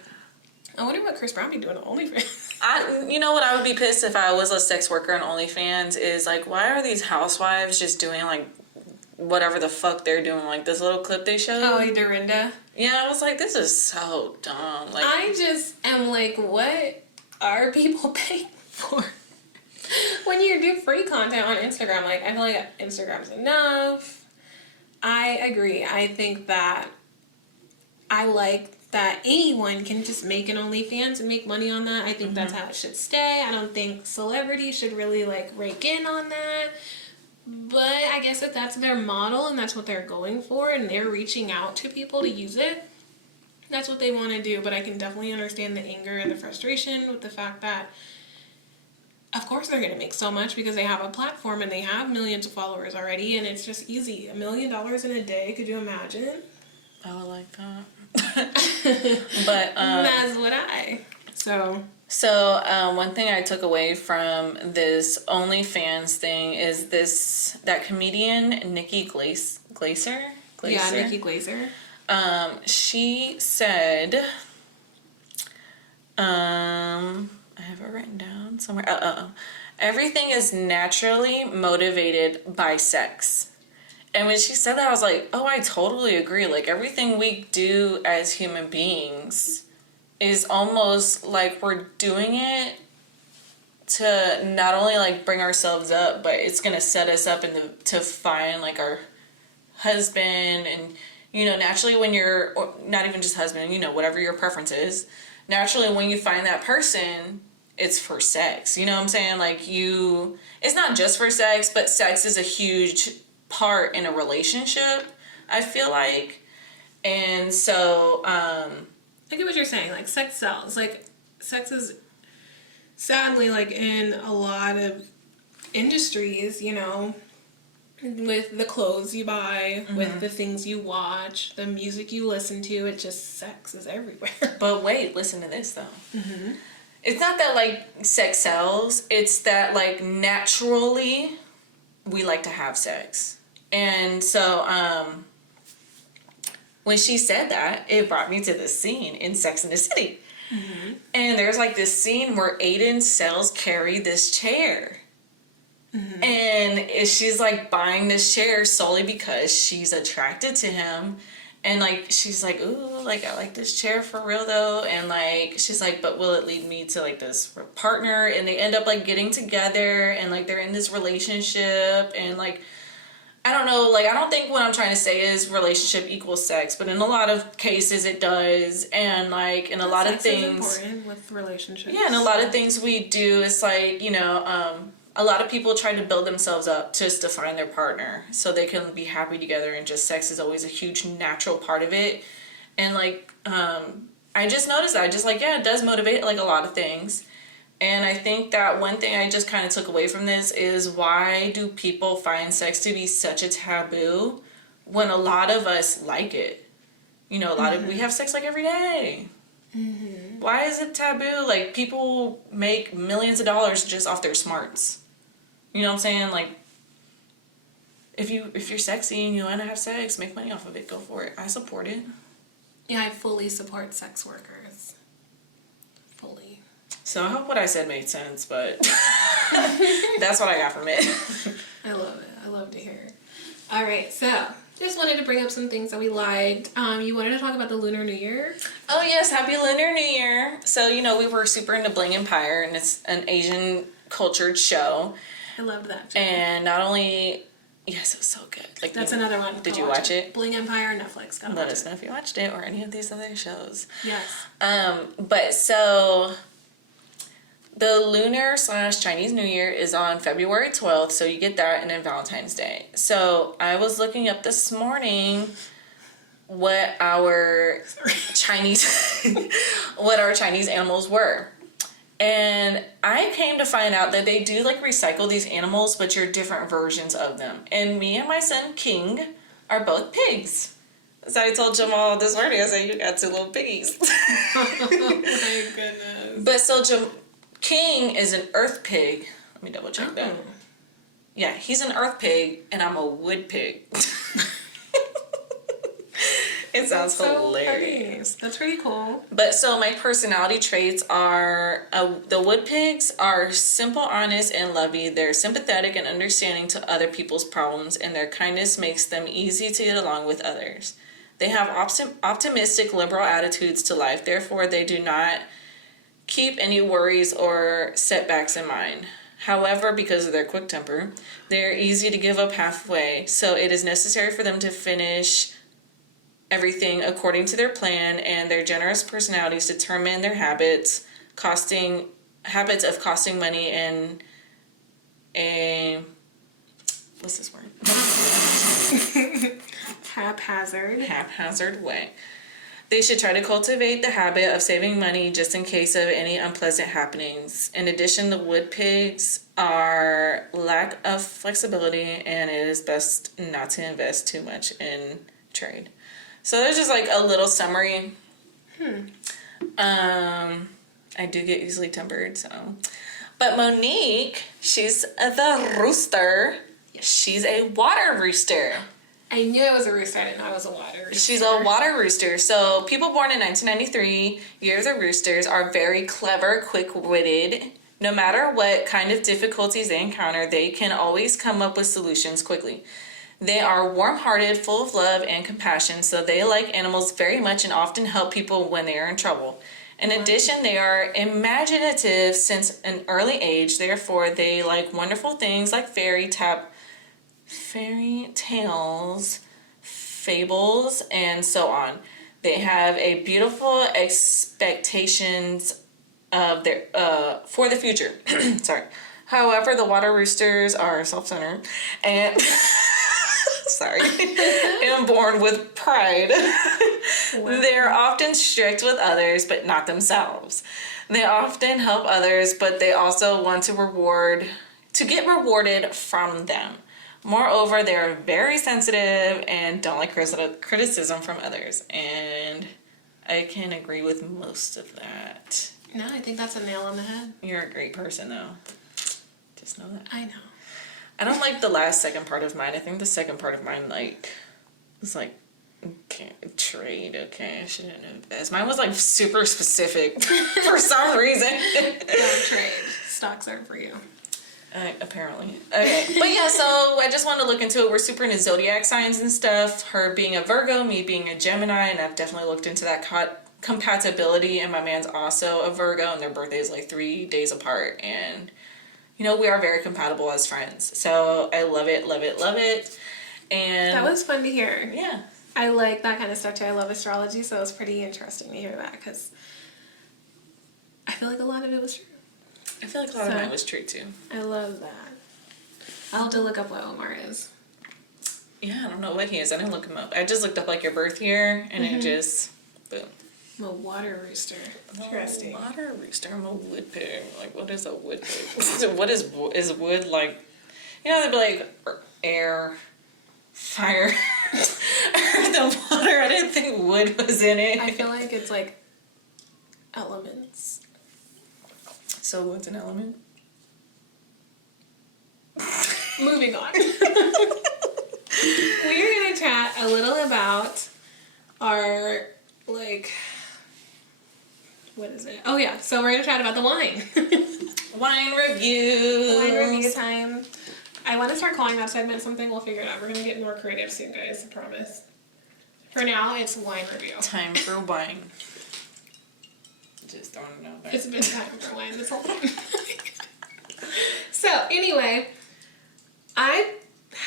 I wonder what Chris Brown be doing on OnlyFans. You know what I would be pissed if I was a sex worker on OnlyFans is like, why are these housewives just doing like whatever the fuck they're doing? Like this little clip they showed. Oh, like Dorinda. Yeah, I was like, this is so dumb. Like, I just am like, what are people paying for? When you do free content on Instagram, like, I feel like Instagram's enough. I agree. I think that I like that anyone can just make an OnlyFans and make money on that. I think that's how it should stay. I don't think celebrities should really, like, rake in on that. But I guess if that's their model and that's what they're going for and they're reaching out to people to use it, that's what they want to do. But I can definitely understand the anger and the frustration with the fact that of course they're going to make so much because they have a platform and they have millions of followers already, and it's just easy. $1 million in a day, could you imagine? I would like that. But that's what So one thing I took away from this OnlyFans thing is that comedian Nikki Glaser. Yeah, Nikki Glaser. She said, I have it written down somewhere. Everything is naturally motivated by sex. And when she said that, I was like, oh, I totally agree. Like, everything we do as human beings is almost like we're doing it to not only, like, bring ourselves up, but it's going to set us up to find, like, our husband. And, you know, naturally when you're, or not even just husband, you know, whatever your preference is, naturally when you find that person, it's for sex. You know what I'm saying? Like, it's not just for sex, but sex is a huge part in a relationship, I feel like. And so, I get what you're saying. Like, sex sells. Like, sex is sadly, like, in a lot of industries, you know, with the clothes you buy, with the things you watch, the music you listen to, it just, sex is everywhere. But wait, listen to this, though. Mm-hmm. It's not that, like, sex sells. It's that, like, naturally we like to have sex. And so, when she said that, it brought me to this scene in Sex and the City. Mm-hmm. And there's, like, this scene where Aiden sells Carrie this chair. Mm-hmm. And she's, like, buying this chair solely because she's attracted to him. And, like, she's like, ooh, like, I like this chair for real, though. And, like, she's like, but will it lead me to, like, this partner? And they end up, like, getting together. And, like, they're in this relationship. And, like, I don't know, like, I don't think what I'm trying to say is relationship equals sex, but in a lot of cases it does. And, like, in a lot of things... Sex is important with relationships. Yeah, and a lot of things we do, it's like, you know, a lot of people try to build themselves up just to find their partner so they can be happy together, and just sex is always a huge natural part of it. And, like, I just noticed that. Just, like, yeah, it does motivate, like, a lot of things. And I think that one thing I just kind of took away from this is, why do people find sex to be such a taboo when a lot of us like it? You know, a lot of, we have sex like every day. Why is it taboo? Like, people make millions of dollars just off their smarts. You know what I'm saying? Like, if you're sexy and you want to have sex, make money off of it, go for it. I support it. Yeah, I fully support sex workers. Fully. So I hope what I said made sense, but that's what I got from it. I love it. I love to hear it. All right, so just wanted to bring up some things that we liked. You wanted to talk about the Lunar New Year? Oh yes, happy Lunar New Year. So, you know, we were super into Bling Empire, and it's an Asian cultured show. I loved that show. And not only, yes, it was so good. Like, that's another one. Did you watch it? Bling Empire, Netflix. Let us know if you watched it or any of these other shows. Yes. But so the Lunar/Chinese New Year is on February 12th, so you get that, and then Valentine's Day. So I was looking up this morning what our Chinese animals were. And I came to find out that they do, like, recycle these animals, but you're different versions of them. And me and my son King are both pigs. So I told Jamal this morning, I said, you got two little piggies. Oh my goodness. But so King is an earth pig. Let me double check that. Yeah, he's an earth pig, and I'm a wood pig. It sounds hilarious. That's pretty cool. But so my personality traits are, the wood pigs are simple, honest, and lovey. They're sympathetic and understanding to other people's problems, and their kindness makes them easy to get along with others. They have optimistic, liberal attitudes to life. Therefore, they do not keep any worries or setbacks in mind. However, because of their quick temper, they are easy to give up halfway. So it is necessary for them to finish everything according to their plan, and their generous personalities determine their habits of costing money in a, what's this word? Haphazard way. They should try to cultivate the habit of saving money just in case of any unpleasant happenings. In addition, the wood pigs are lack of flexibility, and it is best not to invest too much in trade. So there's just like a little summary. I do get easily tempered, so. But Monique, she's the rooster. She's a water rooster. I knew I was a rooster. I didn't know I was a water rooster. She's a water rooster. So people born in 1993, year of the roosters, are very clever, quick-witted. No matter what kind of difficulties they encounter, they can always come up with solutions quickly. They are warm-hearted, full of love and compassion, so they like animals very much and often help people when they are in trouble. In addition, they are imaginative since an early age, therefore they like wonderful things like fairy tales, fables, and so on. They have a beautiful expectations of their for the future. Sorry. However, the water roosters are self-centered and and born with pride. Wow. They're often strict with others, but not themselves. They often help others, but they also want to get rewarded from them. Moreover, they are very sensitive and don't like criticism from others. And I can agree with most of that. No, I think that's a nail on the head. You're a great person, though. Just know that. I know. I don't like the second part of mine. I think the second part of mine, was okay, trade, okay, I shouldn't invest. Mine was, super specific for some reason. Don't trade. Stocks are for you. Apparently. Okay. But yeah, so I just wanted to look into it. We're super into zodiac signs and stuff. Her being a Virgo, me being a Gemini, and I've definitely looked into that compatibility, and my man's also a Virgo, and their birthday is 3 days apart, and we are very compatible as friends. So I love it, love it, love it. And that was fun to hear. yeah. I like that kind of stuff too. I love astrology, so it was pretty interesting to hear that because I feel like a lot of it was true. I feel like a lot of that was true too. I love that. I'll have to look up what Omar is. Yeah, I don't know what he is. I didn't look him up. I just looked up like your birth year, and it just boom. I'm a water rooster. Interesting. Water rooster. I'm a wood pig. Like, what is a wood pig? What is wood like? You know, they'd be like air, fire, earth, and water. I didn't think wood was in it. I feel like it's like elements. So wood's an element? Moving on. We're going to chat a little about our, like, what is it? Oh, yeah. So we're going to chat about the wine. Wine review. Wine review time. I want to start calling that segment something. We'll figure it out. We're going to get more creative soon, guys. I promise. For now, it's wine review. Time for wine. Just throwing it out there. It's been time for wine this whole time. So, anyway, I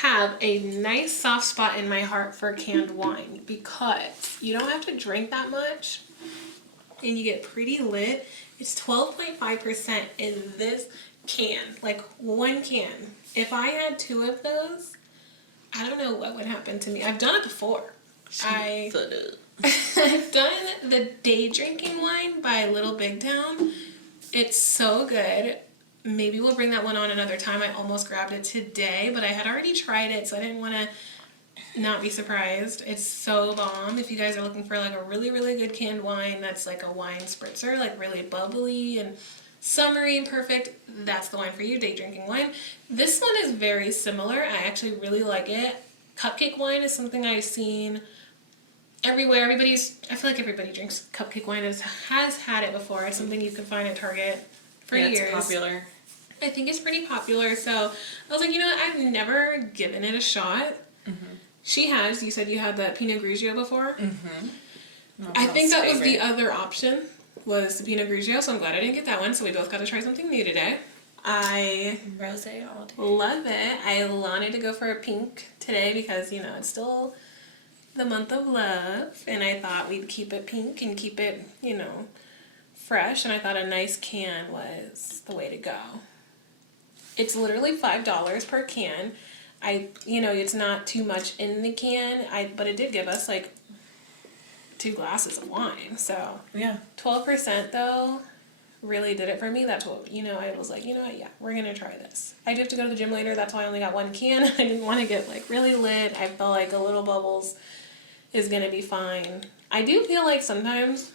have a nice soft spot in my heart for canned wine because you don't have to drink that much and you get pretty lit. It's 12.5% in this can, like one can. If I had 2 of those, I don't know what would happen to me. I've done it before. I've done the day drinking wine by Little Big Town. It's so good. Maybe we'll bring that one on another time. I almost grabbed it today, but I had already tried it, so I didn't want to not be surprised. It's so bomb. If you guys are looking for like a really, really good canned wine that's like a wine spritzer, like really bubbly and summery and perfect, that's the wine for you, day drinking wine. This one is very similar. I actually really like it. Cupcake wine is something I've seen everywhere. I feel like everybody drinks cupcake wine, has had it before. It's something you can find at Target for years. It's popular. I think it's pretty popular, so I was like, you know what, I've never given it a shot. Mm-hmm. She has. You said you had that Pinot Grigio before? Mm-hmm. I think that was the other option, was the Pinot Grigio, so I'm glad I didn't get that one, so we both got to try something new today. I Rosé all day. love it. I wanted to go for a pink today because, you know, it's still the month of love, and I thought we'd keep it pink and keep it, you know, fresh, and I thought a nice can was the way to go. It's literally $5 per can. It's not too much in the can, but it did give us like 2 glasses of wine. So yeah, 12% though really did it for me. That's what, I was like, you know what, yeah, we're gonna try this. I do have to go to the gym later. That's why I only got 1 can. I didn't want to get like really lit. I felt like a little bubbles is gonna be fine. I do feel like sometimes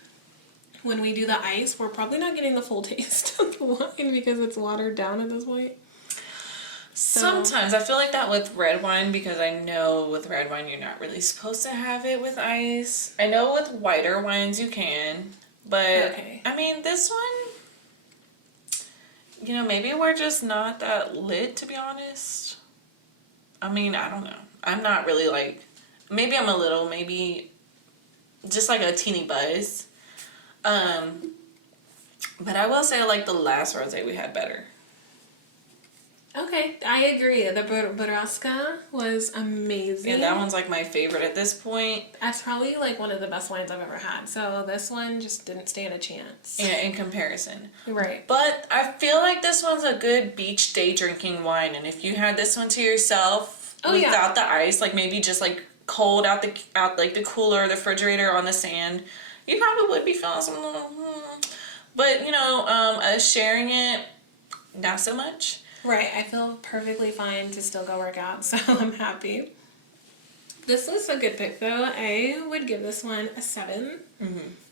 when we do the ice, we're probably not getting the full taste of the wine because it's watered down at this point. Sometimes I feel like that with red wine, because I know with red wine you're not really supposed to have it with ice. I know with whiter wines you can, but okay. I mean this one, maybe we're just not that lit, to be honest. I mean, I don't know. I'm not really like, maybe I'm a little, maybe just like a teeny buzz. But I will say I like the last rosé we had better. Okay, I agree. The Borrasca was amazing. Yeah, that one's like my favorite at this point. That's probably like one of the best wines I've ever had. So this one just didn't stand a chance. Yeah, in comparison. Right. But I feel like this one's a good beach day drinking wine. And if you had this one to yourself without the ice, like maybe just like cold out like the cooler, the refrigerator on the sand, you probably would be feeling some little, but us sharing it, not so much. Right, I feel perfectly fine to still go work out, so I'm happy. This was a good pick, though. I would give this one a 7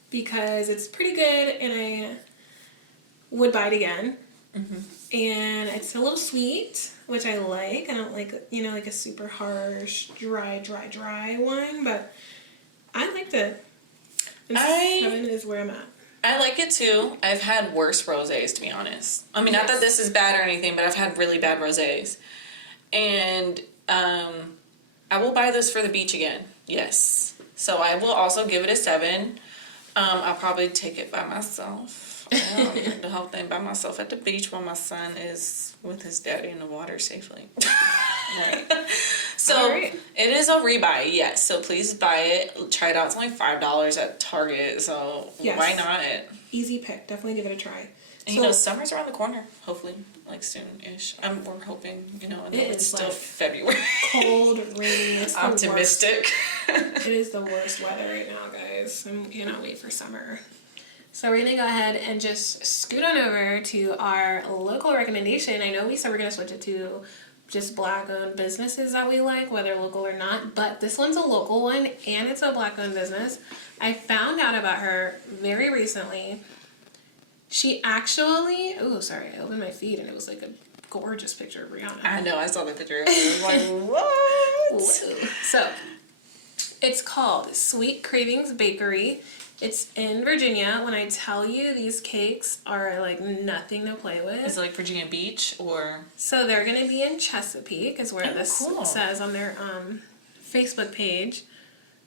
because it's pretty good, and I would buy it again. Mm-hmm. And it's a little sweet, which I like. I don't like, like a super harsh, dry wine, but I liked it. And 7 is where I'm at. I like it too. I've had worse rosés, to be honest. I mean, not that this is bad or anything, but I've had really bad rosés. And I will buy this for the beach again. Yes. So I will also give it a 7. I'll probably take it by myself. The whole thing by myself at the beach while my son is with his daddy in the water safely. Right. So Alright. it is a rebuy, yes. So please buy it. Try it out. It's only $5 at Target. So Yes. why not? Easy pick. Definitely give it a try. And, you know, summer's around the corner. Hopefully, like soon-ish. We're hoping. You know, I know it's still like February. Cold, rainy. It's the Optimistic. worst. It is the worst weather right now, guys. I cannot wait for summer. So we're gonna go ahead and just scoot on over to our local recommendation. I know we said we're gonna switch it to just Black-owned businesses that we like, whether local or not, but this one's a local one and it's a Black-owned business. I found out about her very recently. She actually, I opened my feed and it was like a gorgeous picture of Rihanna. I know, I saw the picture. I was like, what? Whoa. So, it's called Sweet Cravings Bakery. It's in Virginia. When I tell you these cakes are like nothing to play with. Is it like Virginia Beach or? So they're going to be in Chesapeake is where this cool. says on their Facebook page.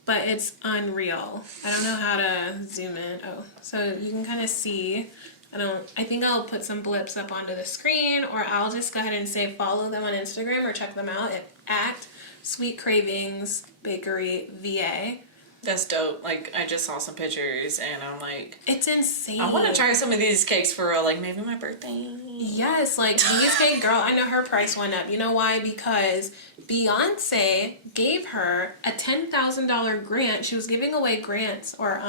But it's unreal. I don't know how to zoom in. Oh, so you can kind of see. I think I'll put some blips up onto the screen, or I'll just go ahead and say follow them on Instagram or check them out at Sweet Cravings Bakery VA. That's dope. Like, I just saw some pictures and I'm like, it's insane. I want to try some of these cakes for real, like maybe my birthday. Yes, like these cake, girl, I know her price went up. You know why? Because Beyonce gave her a $10,000 grant. She was giving away grants, or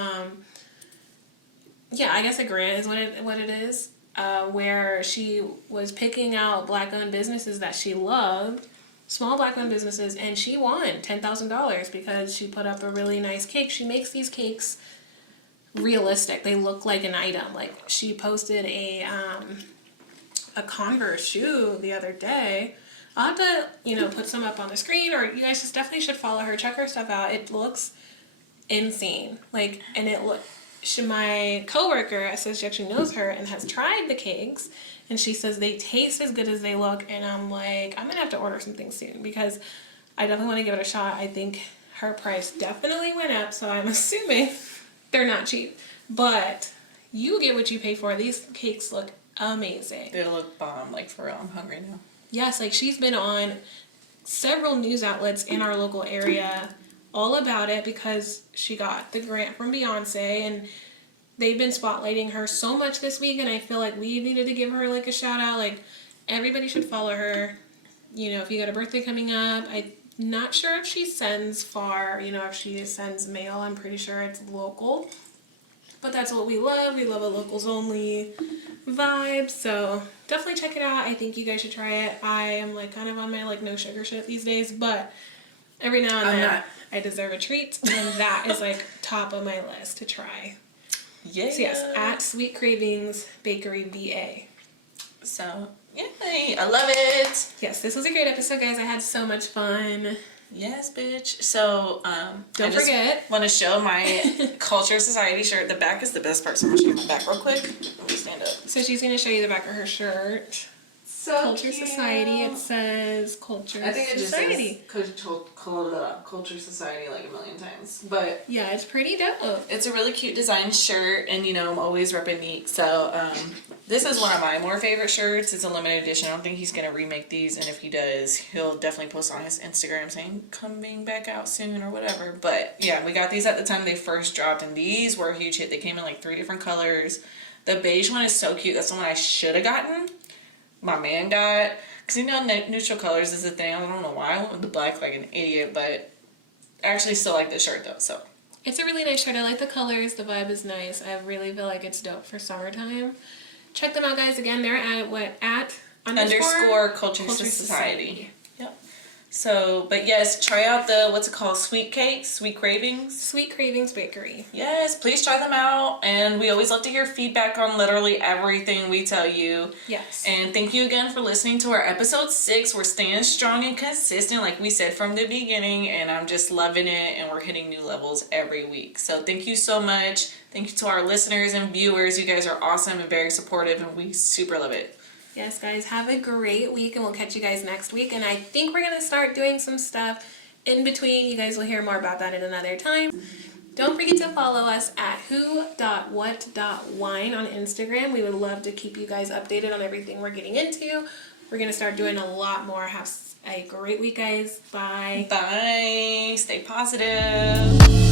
yeah, I guess a grant is what it is. Where she was picking out Black-owned businesses that she loved, small Black-owned businesses, and she won $10,000 because she put up a really nice cake. She makes these cakes realistic. They look like an item. Like, she posted a Converse shoe the other day. I'll have to, put some up on the screen, or you guys just definitely should follow her. Check her stuff out. It looks insane. Like, and my coworker says she actually knows her and has tried the cakes, and she says they taste as good as they look, and I'm like, I'm gonna have to order something soon because I definitely want to give it a shot. I think her price definitely went up, so I'm assuming they're not cheap, but you get what you pay for. These cakes look amazing. They look bomb, like for real. I'm hungry now. Yes, like she's been on several news outlets in our local area all about it because she got the grant from Beyonce, and they've been spotlighting her so much this week, and I feel like we needed to give her like a shout out. Like, everybody should follow her. If you got a birthday coming up, I'm not sure if she sends far, if she sends mail. I'm pretty sure it's local, but that's what we love. We love a locals only vibe, so definitely check it out. I think you guys should try it. I am like kind of on my like no sugar shit these days, but every now and then I deserve a treat, and that is like top of my list to try. Yeah. So yes, at Sweet Cravings Bakery VA. So, yay, I love it. Yes, this was a great episode, guys. I had so much fun. Yes, bitch. So, Don't forget. Want to show my Culture Society shirt. The back is the best part, so I'm going to show you my back real quick. Let me stand up. So she's going to show you the back of her shirt. So Culture cute. Society. It says Culture Society. I think it just says Culture Society like a million times. But yeah, it's pretty dope. It's a really cute design shirt, and I'm always repping Neek. So this is one of my more favorite shirts. It's a limited edition. I don't think he's gonna remake these, and if he does, he'll definitely post on his Instagram saying coming back out soon or whatever. But yeah, we got these at the time they first dropped, and these were a huge hit. They came in like 3 different colors. The beige one is so cute. That's the one I should have gotten. My man got, because neutral colors is a thing. I don't know why I went with the black like an idiot, but I actually still like this shirt though. So it's a really nice shirt. I like the colors. The vibe is nice. I really feel like it's dope for summertime. Check them out, guys. Again, they're at underscore Culture Society. Yep. So, but yes, try out the, what's it called? Sweet Cakes? Sweet Cravings? Sweet Cravings Bakery. Yes, please try them out. And we always love to hear feedback on literally everything we tell you. Yes. And thank you again for listening to our episode 6. We're staying strong and consistent like we said from the beginning. And I'm just loving it. And we're hitting new levels every week. So thank you so much. Thank you to our listeners and viewers. You guys are awesome and very supportive. And we super love it. Yes, guys, have a great week, and we'll catch you guys next week. And I think we're going to start doing some stuff in between. You guys will hear more about that at another time. Don't forget to follow us at who.what.wine on Instagram. We would love to keep you guys updated on everything we're getting into. We're going to start doing a lot more, have a great week, guys. Bye. Bye. Stay positive.